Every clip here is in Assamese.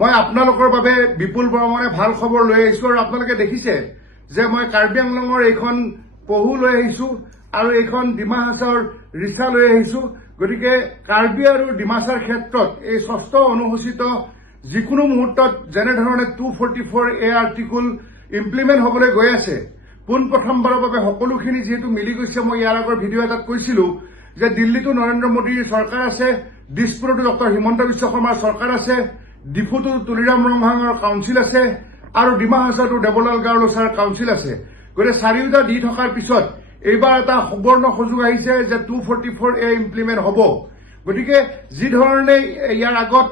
মই আপোনালোকৰ বাবে বিপুল বৰ্মনে ভাল খবৰ লৈ আহিছো আৰু আপোনালোকে দেখিছে যে মই কাৰ্বি আংলঙৰ এইখন পহু লৈ আহিছো আৰু এইখন ডিমা হাছাওৰ ৰিচা লৈ আহিছো। গতিকে কাৰ্বি আৰু ডিমাছাৰ ক্ষেত্ৰত এই ষষ্ঠ অনুসূচিত যিকোনো মুহূৰ্তত যেনেধৰণে 244A আৰ্টিকল ইমপ্লিমেণ্ট হবলৈ গৈ আছে, পোনপ্ৰথমবাৰৰ বাবে সকলোখিনি যিহেতু মিলি গৈছে। মই ইয়াৰ আগৰ ভিডিঅ' এটাত কৈছিলো যে দিল্লীতো নৰেন্দ্ৰ মোদীৰ চৰকাৰ আছে, দিছপুৰতো ডক্টৰ হিমন্ত বিশ্ব শৰ্মাৰ চৰকাৰ আছে, ডিফুতো তুলিৰাম ৰংহাঙৰ কাউন্সিল আছে আৰু ডিমা হাছাওতো দেৱলাল গাওলোছাৰ কাউন্সিল আছে। গতিকে চাৰিওটা দি থকাৰ পিছত এইবাৰ এটা সুবৰ্ণ সুযোগ আহিছে যে 244A ইমপ্লিমেণ্ট হ'ব। গতিকে যি ধৰণে ইয়াৰ আগত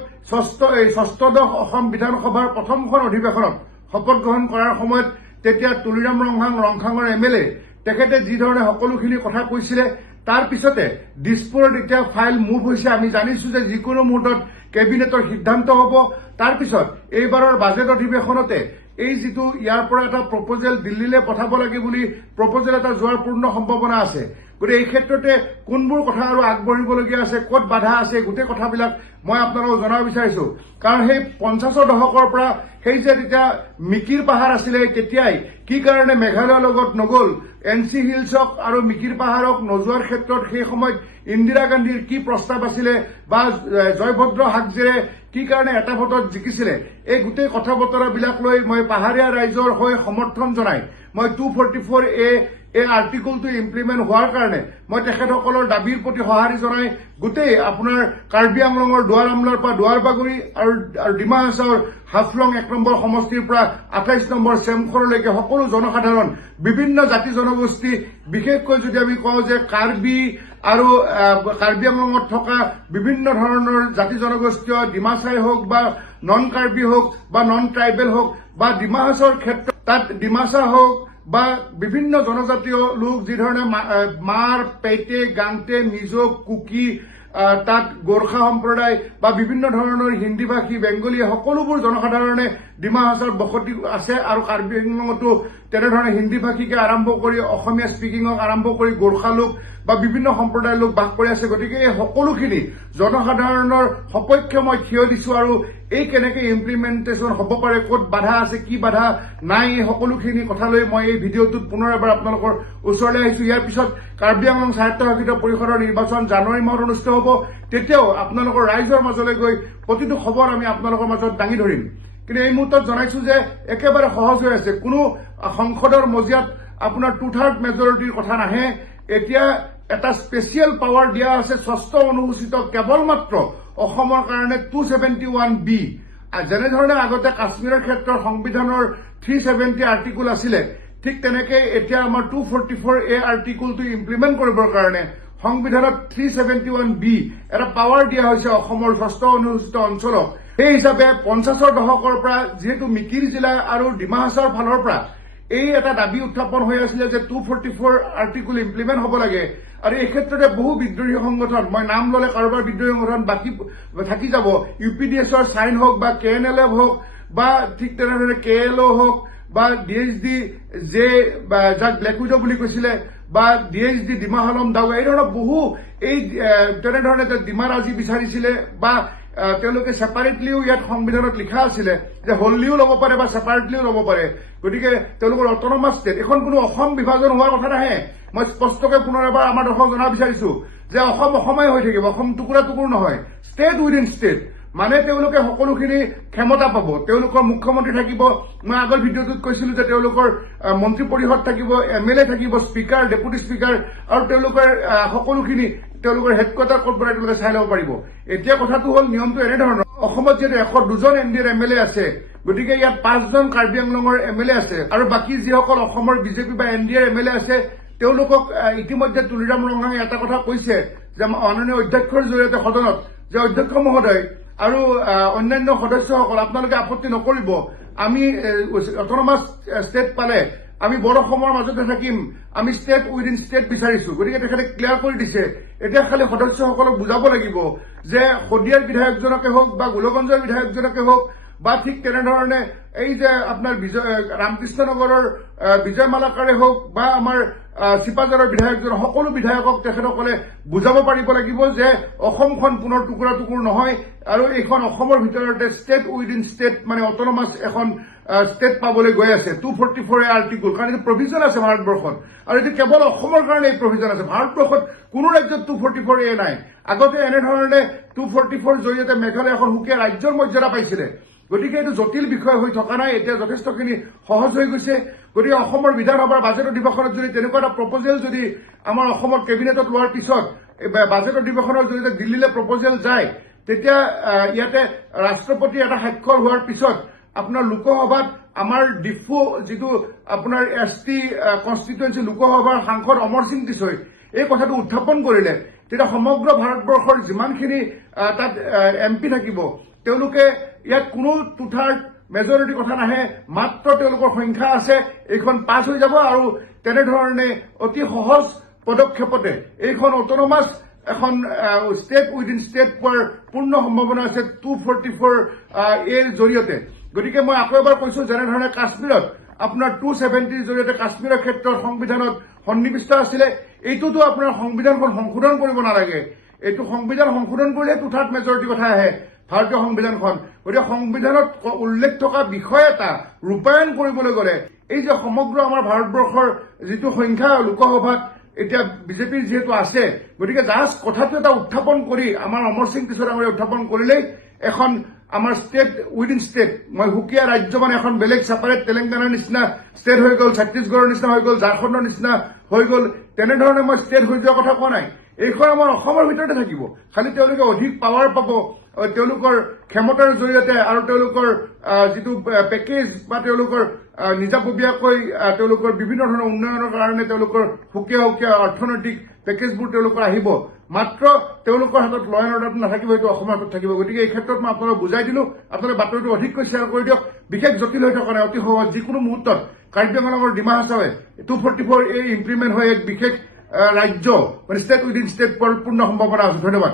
ষষ্ঠদশ অসম বিধানসভাৰ প্ৰথমখন অধিৱেশনত শপত গ্ৰহণ কৰাৰ সময়ত তেতিয়া তুলিৰাম ৰংখাঙৰ MLA তেখেতে যি ধৰণে সকলোখিনি কথা কৈছিলে, তাৰ পিছতে দিছপুৰত এতিয়া ফাইল মুভ হৈছে। আমি জানিছো যে যিকোনো মুহূৰ্তত কেবিনেটৰ সিদ্ধান্ত হ'ব। তাৰ পিছত এইবাৰৰ বাজেট অধিৱেশনতে এই যিটো ইয়াৰ পৰা এটা প্ৰপ'জেল দিল্লীলৈ পঠাব লাগে বুলি প্ৰপ'জেল এটা যোৱাৰ পূৰ্ণ সম্ভাৱনা আছে। গতিকে এই ক্ষেত্ৰতে কোনবোৰ কথা আৰু আগবাঢ়িবলগীয়া আছে, ক'ত বাধা আছে, গোটেই কথাবিলাক মই আপোনালোকক জনাব বিচাৰিছো। কাৰণ সেই 50ৰ দশকৰ পৰা সেই যে তেতিয়া মিকিৰ পাহাৰ আছিলে, তেতিয়াই কি কাৰণে মেঘালয়ৰ লগত নগ'ল, NC হিলছক আৰু মিকিৰ পাহাৰক নোযোৱাৰ ক্ষেত্ৰত সেই সময়ত ইন্দিৰা গান্ধীৰ কি প্ৰস্তাৱ আছিলে বা জয়ভদ্ৰ হাগজেৰে কি কাৰণে এটা ভোটত জিকিছিলে, এই গোটেই কথা বতৰাবিলাক লৈ মই পাহাৰীয়া ৰাইজৰ হৈ সমৰ্থন জনাই মই 244A এই আৰ্টিকলটো ইমপ্লিমেণ্ট হোৱাৰ কাৰণে মই তেখেতসকলৰ দাবীৰ প্ৰতি সঁহাৰি জনাই গোটেই আপোনাৰ কাৰ্বি আংলঙৰ দুৱাৰ আমলাৰ পৰা দুৱাৰবাগৰি আৰু ডিমা হাছাওৰ হাফলং 1 নম্বৰ সমষ্টিৰ পৰা 28 নম্বৰ চেমখৰলৈকে সকলো জনসাধাৰণ, বিভিন্ন জাতি জনগোষ্ঠী, বিশেষকৈ যদি আমি কওঁ যে কাৰ্বি আৰু কাৰ্বি আংলঙত থকা বিভিন্ন ধৰণৰ জাতি জনগোষ্ঠীয়, ডিমাছাই হওক বা নন কাৰ্বি হওক বা নন ট্ৰাইবেল হওক বা ডিমা হাছাওৰ ক্ষেত্ৰত তাত ডিমাছা হওক বা বিভিন্ন জনজাতীয় লোক, যি ধৰণে মাৰ, পেইটে, গাংতে, মিজো, কুকি, তাত গোৰ্খা সম্প্ৰদায় বা বিভিন্ন ধৰণৰ হিন্দী ভাষী, বেংগলী সকলোবোৰ জনসাধাৰণে ডিমা হাছাওত বসতি আছে আৰু কাৰ্বি আংলঙতো তেনেধৰণে হিন্দী ভাষীকে আৰম্ভ কৰি অসমীয়া স্পিকিঙক আৰম্ভ কৰি গোৰ্খা লোক বা বিভিন্ন সম্প্ৰদায়ৰ লোক বাস কৰি আছে। গতিকে এই সকলোখিনি জনসাধাৰণৰ সপক্ষে মই থিয় দিছো আৰু এই কেনেকে ইমপ্লিমেণ্টেশ্যন হ'ব পাৰে, ক'ত বাধা আছে, কি বাধা নাই, এই সকলোখিনি কথা লৈ মই এই ভিডিঅ'টোত পুনৰ এবাৰ আপোনালোকৰ ওচৰলৈ আহিছো। ইয়াৰ পিছত কাৰ্বি আংলং স্বায়ত্তশাসিত পৰিষদৰ নিৰ্বাচন জানুৱাৰী মাহত অনুষ্ঠিত হ'ব। তেতিয়াও আপোনালোকৰ ৰাইজৰ মাজলৈ গৈ প্ৰতিটো খবৰ আমি আপোনালোকৰ মাজত দাঙি ধৰিম। কিন্তু এই মুহূৰ্তত জনাইছো যে একেবাৰে সহজ হৈ আছে। কোনো সংসদৰ মজিয়াত আপোনাৰ 2/3 মেজৰিটিৰ কথা নাহে। এতিয়া এটা স্পেচিয়েল পাৱাৰ দিয়া আছে ষষ্ঠ অনুসূচিত কেৱল মাত্ৰ অসমৰ কাৰণে 271B। যেনেধৰণে আগতে কাশ্মীৰৰ ক্ষেত্ৰত সংবিধানৰ 370 আৰ্টিকল আছিলে, ঠিক তেনেকে এতিয়া আমাৰ 244A আৰ্টিকলটো ইমপ্লিমেণ্ট কৰিবৰ কাৰণে সংবিধানত 371B এটা পাৱাৰ দিয়া হৈছে অসমৰ ষষ্ঠ অনুসূচিত অঞ্চলক। সেই হিচাপে 50ৰ দশকৰ পৰা যিহেতু মিকিৰ জিলা আৰু ডিমা হাছাওৰ ফালৰ পৰা এই এটা দাবী উত্থাপন হৈ আছিলে যে 244 আৰ্টিকল ইমপ্লিমেণ্ট হ'ব লাগে। আৰু এই ক্ষেত্ৰতে বহু বিদ্ৰোহী সংগঠন, মই নাম ললে কাৰোবাৰ বিদ্ৰোহী সংগঠন বাকী থাকি যাব, UPDSৰ চাইন হওক বা KNLF হওক বা ঠিক তেনেদৰে KLO হওক বা DHD যে যাক ব্লেক উইডো বুলি কৈছিলে বা DHD ডিমা হালম দাও, এই ধৰণৰ বহু এই তেনেধৰণে ডিমাৰাজি বিচাৰিছিলে বা তেওঁলোকে ছেপাৰেটলিও ইয়াত সংবিধানত লিখা আছিলে যে হললিও ল'ব পাৰে বা ছেপাৰেটলিও ল'ব পাৰে। গতিকে তেওঁলোকৰ অটনমাছ ষ্টেট, এখন কোনো অসম বিভাজন হোৱাৰ কথা নাহে। মই স্পষ্টকৈ পুনৰ এবাৰ আমাৰ দৰ্শকক জনাব বিচাৰিছো যে অসম অসমে হৈ থাকিব, অসম টুকুৰা টুকুৰ নহয়, ষ্টেট উইদিন ষ্টেট। মানে তেওঁলোকে সকলোখিনি ক্ষমতা পাব, তেওঁলোকৰ মুখ্যমন্ত্ৰী থাকিব। মই আগৰ ভিডিঅ'টোত কৈছিলো যে তেওঁলোকৰ মন্ত্ৰী পৰিষদ থাকিব, MLA থাকিব, স্পীকাৰ, ডেপুটি স্পীকাৰ আৰু তেওঁলোকৰ সকলোখিনি তেওঁলোকৰ হেডকোৱাৰ্টাৰ ক'ত বনাই তেওঁলোকে চাই ল'ব পাৰিব। এতিয়া কথাটো হ'ল নিয়মটো এনেধৰণৰ, অসমত যিহেতু 102জন NDAৰ MLA আছে, গতিকে ইয়াত 5জন কাৰ্বি আংলঙৰ MLA আছে আৰু বাকী যিসকল অসমৰ বিজেপি বা NDAৰ MLA আছে তেওঁলোকক ইতিমধ্যে তুলিৰাম ৰংহাঙে এটা কথা কৈছে যে মাননীয় অধ্যক্ষৰ জৰিয়তে সদনত যে অধ্যক্ষ মহোদয় আৰু অন্যান্য সদস্যসকল আপোনালোকে আপত্তি নকৰিব, আমি অটনমাছ ষ্টেট পালে আমি বড়ো অসমৰ মাজতে থাকিম, আমি ষ্টেট উইদিন ষ্টেট বিচাৰিছো। গতিকে তেখেতে ক্লিয়াৰ কৰি দিছে। এতিয়া খালি সদস্যসকলক বুজাব লাগিব যে শদিয়াৰ বিধায়কজনকে হওক বা গোলগঞ্জৰ বিধায়কজনকে হওক বা ঠিক তেনেধৰণে এই যে আপোনাৰ ৰামকৃষ্ণ নগৰৰ বিজয় মালাকাৰে হওক বা আমাৰ চিপাঝাৰৰ বিধায়কজন সকলো বিধায়কক তেখেতসকলে বুজাব পাৰিব লাগিব যে অসমখন পুনৰ টুকুৰা টুকুৰ নহয় আৰু এইখন অসমৰ ভিতৰতে ষ্টেট উইদিন ষ্টেট মানে অটনমাছ এখন ষ্টেট পাবলৈ গৈ আছে 244 আৰ্টিকল কাৰণ এইটো প্ৰভিজন আছে ভাৰতবৰ্ষত আৰু এইটো কেৱল অসমৰ কাৰণে এই প্ৰভিজন আছে ভাৰতবৰ্ষত কোনো ৰাজ্যত 244 নাই আগতে এনেধৰণে 244 জৰিয়তে মেঘালয় এখন সুকীয়া ৰাজ্যৰ মৰ্যাদা পাইছিলে গতিকে এইটো জটিল বিষয় হৈ থকা নাই এতিয়া যথেষ্টখিনি সহজ হৈ গৈছে গতিকে অসমৰ বিধানসভাৰ বাজেট অধিৱেশনত যদি তেনেকুৱা এটা প্ৰপ'জেল যদি আমাৰ অসমৰ কেবিনেটত লোৱাৰ পিছত বাজেট অধিৱেশনৰ জৰিয়তে দিল্লীলৈ প্ৰপ'জেল যায় তেতিয়া ইয়াতে ৰাষ্ট্ৰপতি এটা স্বাক্ষৰ হোৱাৰ পিছত আপোনাৰ লোকসভাত আমাৰ ডিফু যিটো আপোনাৰ ST কনষ্টিটুৱেঞ্চি লোকসভাৰ সাংসদ অমৰ সিং টিছৈ এই কথাটো উত্থাপন কৰিলে তেতিয়া সমগ্ৰ ভাৰতবৰ্ষৰ যিমানখিনি তাত MP থাকিব তেওঁলোকে ইয়াত কোনো টু-থাৰ্ড মেজৰিটি কথা নাহে মাত্ৰ তেওঁলোকৰ সংখ্যা আছে এইখন পাছ হৈ যাব আৰু তেনেধৰণে অতি সহজ পদক্ষেপতে এইখন অটনমাছ এখন ষ্টেট উইদিন ষ্টেট পোৱাৰ পূৰ্ণ সম্ভাৱনা আছে 244 এৰ জৰিয়তে গতিকে মই আকৌ এবাৰ কৈছো যেনেধৰণে কাশ্মীৰত আপোনাৰ 270ৰ জৰিয়তে কাশ্মীৰৰ ক্ষেত্ৰত সংবিধানত সন্নিৱিষ্ট আছিলে এইটোতো আপোনাৰ সংবিধানখন সংশোধন কৰিব নালাগে এইটো সংবিধান সংশোধন কৰিলে টু-থাৰ্ড মেজৰিটি কথা আহে ভাৰতীয় সংবিধানখন গতিকে সংবিধানত উল্লেখ থকা বিষয় এটা ৰূপায়ণ কৰিবলৈ গ'লে এই যে সমগ্ৰ আমাৰ ভাৰতবৰ্ষৰ যিটো সংখ্যা লোকসভাত এতিয়া বিজেপিৰ যিহেতু আছে গতিকে জাষ্ট কথাটো এটা উত্থাপন কৰি আমাৰ অমৰ সিং টিছৈ ডাঙৰীয়াই উত্থাপন কৰিলেই এখন আমাৰ ষ্টেট উইদিন ষ্টেট মই সুকীয়া ৰাজ্য মানে এখন বেলেগ ছেপাৰেট তেলেংগানাৰ নিচিনা ষ্টেট হৈ গ'ল ছত্তীশগড়ৰ নিচিনা হৈ গ'ল ঝাৰখণ্ডৰ নিচিনা হৈ গ'ল তেনেধৰণে মই ষ্টেট হৈ যোৱাৰ কথা কোৱা নাই এইখন আমাৰ অসমৰ ভিতৰতে থাকিব খালি তেওঁলোকে অধিক পাৱাৰ পাব তেওঁলোকৰ ক্ষমতাৰ জৰিয়তে আৰু তেওঁলোকৰ যিটো পেকেজ বা তেওঁলোকৰ নিজাববীয়াকৈ তেওঁলোকৰ বিভিন্ন ধৰণৰ উন্নয়নৰ কাৰণে তেওঁলোকৰ সুকীয়া সুকীয়া অৰ্থনৈতিক পেকেজবোৰ তেওঁলোকৰ আহিব মাত্ৰ তেওঁলোকৰ হাতত ল এণ্ড অৰ্ডাৰটো নাথাকিব এইটো অসমৰ হাতত থাকিব গতিকে এই ক্ষেত্ৰত মই আপোনালোকক বুজাই দিলো আপোনালোকে বাতৰিটো অধিককৈ শ্বেয়াৰ কৰি দিয়ক বিশেষ জটিল হৈ থকা নাই অতি সহজ যিকোনো মুহূৰ্তত কাৰ্বি আংলঙৰ ডিমা হাছাৱে 244 ইমপ্লিমেণ্ট হৈ এক বিশেষ ৰাজ্য মানে ষ্টেট উইদিন ষ্টেট পোৱাৰ পূৰ্ণ সম্ভাৱনা আছে ধন্যবাদ